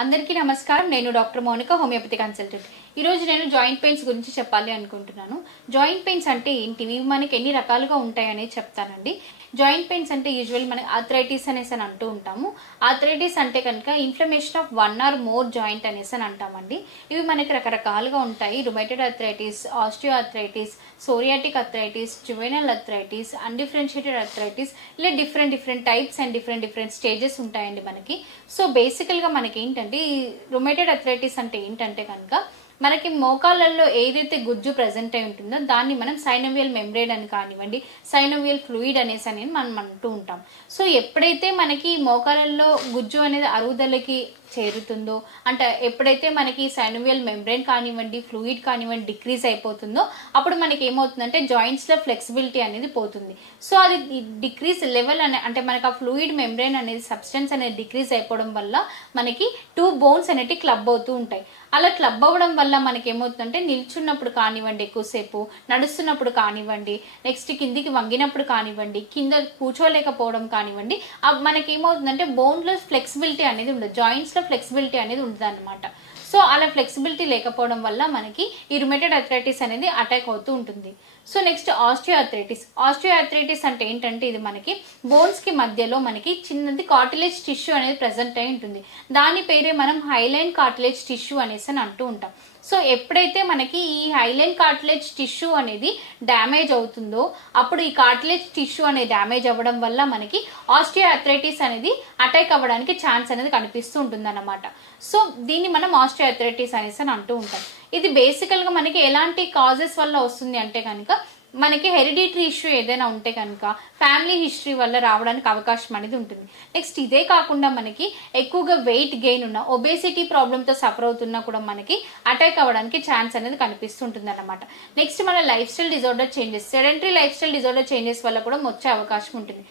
అందరికీ నమస్కారం. నేను డాక్టర్ మౌనిక, హోమియోపతి కన్సల్టెంట్. ఈ రోజు నేను జాయింట్ పెయిన్స్ గురించి చెప్పాలి అనుకుంటున్నాను. జాయింట్ పెయిన్స్ అంటే ఏంటివి, మనకి ఎన్ని రకాలుగా ఉంటాయనేది చెప్తానండి. జాయింట్ పెయిన్స్ అంటే యూజువల్ మన ఆర్థరైటిస్ అనేసి అని అంటూ ఉంటాము. ఆర్థరైటిస్ అంటే కనుక inflammation of one or more joint అనేసి అని అంటామండి. ఇవి మనకి రకరకాలుగా ఉంటాయి. Rheumatoid arthritis, osteoarthritis, psoriatic arthritis, juvenile arthritis, undifferentiated arthritis, ఇలా different types and different stages ఉంటాయండి మనకి. సో బేసికల్ గా మనకి ఏంటంటే ఈ రుమేటెడ్ ఆర్థరైటిస్ అంటే ఏంటంటే కనుక మనకి మోకాళ్ళల్లో ఏదైతే గుజ్జు ప్రెసెంట్ అయి ఉంటుందో దాన్ని మనం సైనోవియల్ మెంబ్రేన్ అని కానివ్వండి, సైనోవియల్ ఫ్లూయిడ్ అనేసి అని మనం అంటూ ఉంటాం. సో ఎప్పుడైతే మనకి మోకాళ్ళల్లో గుజ్జు అనేది అరుగుదలకి చేరుతుందో, అంటే ఎప్పుడైతే మనకి సైనోవియల్ మెంబ్రేన్ కానివ్వండి, ఫ్లూయిడ్ కానివ్వండి డిక్రీజ్ అయిపోతుందో అప్పుడు మనకి ఏమవుతుందంటే జాయింట్స్ లో ఫ్లెక్సిబిలిటీ అనేది పోతుంది. సో అది డిక్రీజ్ లెవెల్ అంటే మనకి ఆ ఫ్లూయిడ్ మెంబ్రేన్ అనేది సబ్స్టెన్స్ అనేది డిక్రీజ్ అయిపోవడం వల్ల మనకి టూ బోన్స్ అనేవి క్లబ్ అవుతూ ఉంటాయి. అలా క్లబ్ అవ్వడం వల్ల మనకి ఏమవుతుందంటే నిల్చున్నప్పుడు కానివ్వండి, ఎక్కువసేపు నడుస్తున్నప్పుడు కానివ్వండి, నెక్స్ట్ కిందికి వంగినప్పుడు కానివ్వండి, కింద కూర్చోలేకపోవడం కానివ్వండి, మనకి ఏమవుతుందంటే బోన్ లో ఫ్లెక్సిబిలిటీ అనేది ఉండదు, జాయింట్స్ లో ఫ్లెక్సిబిలిటీ అనేది ఉంటుంది అనమాట. సో అలా ఫ్లెక్సిబిలిటీ లేకపోవడం వల్ల మనకి ఈ రుమేటెడ్ ఆర్థరైటిస్ అనేది అటాక్ అవుతూ ఉంటుంది. So next osteo arthritis. Osteo arthritis అంటే ఏంటంటే ఇది మనకి బోన్స్ కి మధ్యలో మనకి చిన్నది కార్టిలేజ్ టిష్యూ అనేది ప్రెసెంట్ అయి ఉంటుంది. దాని పేరే మనం హైలైన్ కార్టిలేజ్ టిష్యూ అనేసి అని అంటూ ఉంటాం. సో ఎప్పుడైతే మనకి ఈ హైలైన్ కార్టిలేజ్ టిష్యూ అనేది డ్యామేజ్ అవుతుందో అప్పుడు ఈ కార్టిలేజ్ టిష్యూ అనేది డ్యామేజ్ అవ్వడం వల్ల మనకి ఆస్టియో ఆర్థరైటిస్ అనేది అటాక్ అవ్వడానికి ఛాన్స్ అనేది కనిపిస్తూ ఉంటుంది అన్నమాట. సో దీన్ని మనం ఆస్టియో ఆర్థరైటిస్ అనేసి అని అంటూ ఉంటాం. ఇది బేసికల్ గా మనకి ఎలాంటి కాజెస్ వల్ల వస్తుంది అంటే కనుక మనకి హెరిడిటరీ ఇష్యూ ఏదైనా ఉంటే కనుక ఫ్యామిలీ హిస్టరీ వల్ల రావడానికి అవకాశం అనేది ఉంటుంది. నెక్స్ట్ ఇదే కాకుండా మనకి ఎక్కువగా వెయిట్ గెయిన్ ఉన్న ఒబేసిటీ ప్రాబ్లంతో సఫర్ అవుతున్నా కూడా మనకి అటాక్ అవ్వడానికి ఛాన్స్ అనేది కనిపిస్తుంటుంది అన్నమాట. నెక్స్ట్ మన life style disorder changes, sedentary life style disorder changes వల్ల కూడా వచ్చే అవకాశం ఉంటుంది.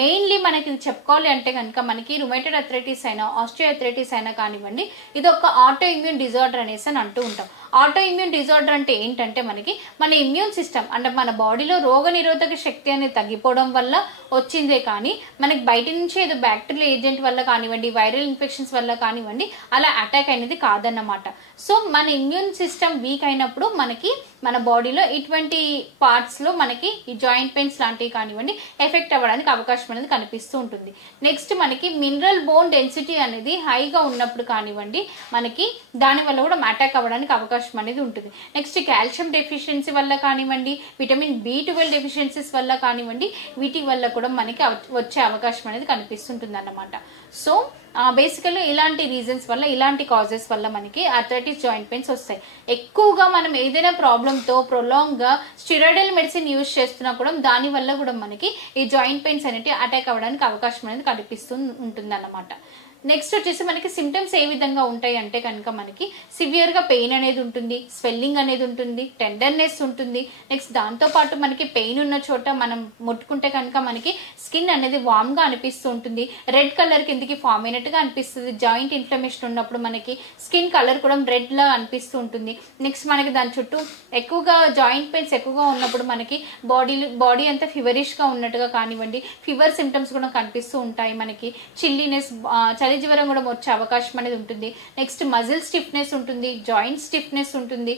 మెయిన్లీ మనకి చెప్పుకోవాలి అంటే కనుక మనకి రుమేటెడ్ ఆర్థరైటిస్ అయినా ఆస్టియో ఆర్థరైటిస్ అయినా కానివ్వండి, ఇది ఒక ఆటో ఇమ్యూన్ డిజార్డర్ అనేసి అని అంటూ ఉంటాం. ఆటో ఇమ్యూన్ డిజార్డర్ అంటే ఏంటంటే మనకి మన ఇమ్యూన్ సిస్టమ్ అంటే మన బాడీలో రోగ నిరోధక శక్తి అనేది తగ్గిపోవడం వల్ల వచ్చిందే కానీ మనకి బయట నుంచి ఏదో బ్యాక్టీరియల్ ఏజెంట్ వల్ల కానివ్వండి, వైరల్ ఇన్ఫెక్షన్స్ వల్ల కానివ్వండి అలా అటాక్ అనేది కాదన్నమాట. సో మన ఇమ్యూన్ సిస్టమ్ వీక్ అయినప్పుడు మనకి మన బాడీలో ఇటువంటి పార్ట్స్ లో మనకి ఈ జాయింట్ పెయిన్స్ లాంటివి కానివ్వండి ఎఫెక్ట్ అవ్వడానికి అవకాశం అనేది కనిపిస్తూ ఉంటుంది. నెక్స్ట్ మనకి మినరల్ బోన్ డెన్సిటీ అనేది హైగా ఉన్నప్పుడు కానివ్వండి మనకి దాని వల్ల కూడా అటాక్ అవ్వడానికి అవకాశం అనేది ఉంటుంది. నెక్స్ట్ కాల్షియం డెఫిషియన్సీ వల్ల కానివ్వండి, విటమిన్ B12 డెఫిషియన్సీస్ వల్ల కానివ్వండి, వీటి వల్ల కూడా మనకి వచ్చే అవకాశం అనేది కనిపిస్తుంటుంది అన్నమాట. సో బేసికల్లీ ఇలాంటి రీజన్స్ వల్ల, ఇలాంటి కాజెస్ వల్ల మనకి ఆర్థరైటిస్ జాయింట్ పెయిన్స్ వస్తాయి. ఎక్కువగా మనం ఏదైనా ప్రాబ్లంతో ప్రొలాంగ్ గా స్టిరాయిడల్ మెడిసిన్ యూజ్ చేస్తున్నా కూడా దాని వల్ల కూడా మనకి ఈ జాయింట్ పెయిన్స్ అనేవి అటాక్ అవ్వడానికి అవకాశం అనేది కనిపిస్తూ ఉంటుంది అన్నమాట. నెక్స్ట్ వచ్చేసి మనకి సిమ్టమ్స్ ఏ విధంగా ఉంటాయి అంటే కనుక మనకి సివియర్ గా పెయిన్ అనేది ఉంటుంది, స్వెల్లింగ్ అనేది ఉంటుంది, టెండర్నెస్ ఉంటుంది. నెక్స్ట్ దాంతో పాటు మనకి పెయిన్ ఉన్న చోట మనం ముట్టుకుంటే కనుక మనకి స్కిన్ అనేది వార్మ్ గా అనిపిస్తూ ఉంటుంది, రెడ్ కలర్ కిందకి ఫామ్ అయినట్టుగా అనిపిస్తుంది. జాయింట్ ఇన్ఫ్లమేషన్ ఉన్నప్పుడు మనకి స్కిన్ కలర్ కూడా రెడ్ లా అనిపిస్తూ ఉంటుంది. నెక్స్ట్ మనకి దాని చుట్టూ ఎక్కువగా జాయింట్ పెయిన్స్ ఎక్కువగా ఉన్నప్పుడు మనకి బాడీ అంతా ఫీవరిష్ గా ఉన్నట్టుగా కానివ్వండి, ఫీవర్ సిమ్టమ్స్ కూడా కనిపిస్తూ ఉంటాయి. మనకి చిల్లీనెస్, చలి జ్వరం కూడా వచ్చే అవకాశం అనేది ఉంటుంది. నెక్స్ట్ మజిల్ స్టిఫ్నెస్ ఉంటుంది, జాయింట్ స్టిఫ్నెస్ ఉంటుంది,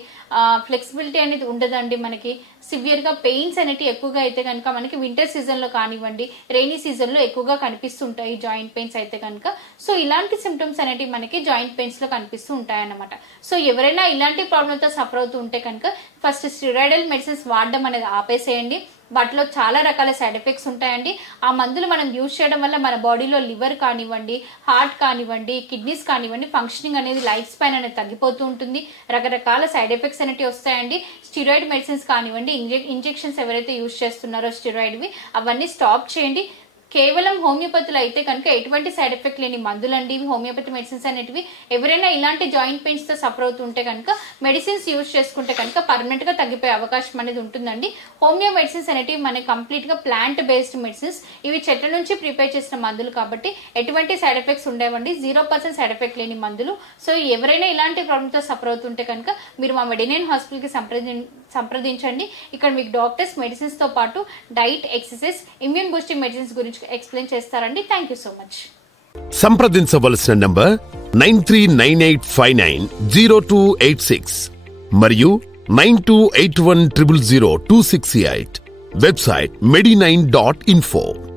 ఫ్లెక్సిబిలిటీ అనేది ఉండదండి. మనకి సివియర్ గా పెయిన్స్ అనేవి ఎక్కువగా అయితే కనుక మనకి వింటర్ సీజన్ లో కానివ్వండి, రెయినీ సీజన్ లో ఎక్కువగా కనిపిస్తుంటాయి జాయింట్ పెయిన్స్ అయితే కనుక. సో ఇలాంటి సిమ్టమ్స్ అనేవి మనకి జాయింట్ పెయిన్స్ లో కనిపిస్తూ ఉంటాయి అన్నమాట. సో ఎవరైనా ఇలాంటి ప్రాబ్లంతో సఫర్ అవుతూ ఉంటే కనుక ఫస్ట్ స్టిరాయిడల్ మెడిసిన్స్ వాడడం అనేది ఆపేసేయండి. వాటిలో చాలా రకాల సైడ్ ఎఫెక్ట్స్ ఉంటాయండి. ఆ మందులు మనం యూజ్ చేయడం వల్ల మన బాడీలో లివర్ కానివ్వండి, హార్ట్ కానివ్వండి, కిడ్నీస్ కానివ్వండి ఫంక్షనింగ్ అనేది లైఫ్ స్పాన్ అనేది తగ్గిపోతూ ఉంటుంది. రకరకాల సైడ్ ఎఫెక్ట్స్ అనేవి వస్తాయండి. స్టిరాయిడ్ మెడిసిన్స్ కానివ్వండి, ఇంజెక్షన్స్ ఎవరైతే యూజ్ చేస్తున్నారో స్టిరాయిడ్వి అవన్నీ స్టాప్ చేయండి. కేవలం హోమియోపతిలో అయితే కనుక ఎటువంటి సైడ్ ఎఫెక్ట్ లేని మందులండి హోమియోపతి మెడిసిన్స్ అనేటివి. ఎవరైనా ఇలాంటి జాయింట్ పెయిన్స్ తో సఫర్ అవుతుంటే కనుక మెడిసిన్స్ యూజ్ చేసుకుంటే కనుక పర్మనెంట్ గా తగ్గిపోయే అవకాశం అనేది ఉంటుందండి. హోమియో మెడిసిన్స్ అనేటివి మనకి కంప్లీట్ గా ప్లాంట్ బేస్డ్ మెడిసిన్స్, ఇవి చెట్ల నుంచి ప్రిపేర్ చేసిన మందులు కాబట్టి ఎటువంటి సైడ్ ఎఫెక్ట్స్ ఉండేవండి, 0% సైడ్ ఎఫెక్ట్ లేని మందులు. సో ఎవరైనా ఇలాంటి ప్రాబ్లమ్ తో సఫర్ అవుతుంటే కనుక మీరు మా మెడినైన్ హాస్పిటల్ కి సంప్రదించండి. ఇక్కడ మీకు డాక్టర్స్ మెడిసిన్స్ తో పాటు diet, exercise, immune boosting medicines గురించి ఎక్స్ప్లెయిన్ చేస్తారండి. Thank you so much. సంప్రదించవలసిన నంబర్ 9398590286 మరియు 9281000268. Website medinine.info.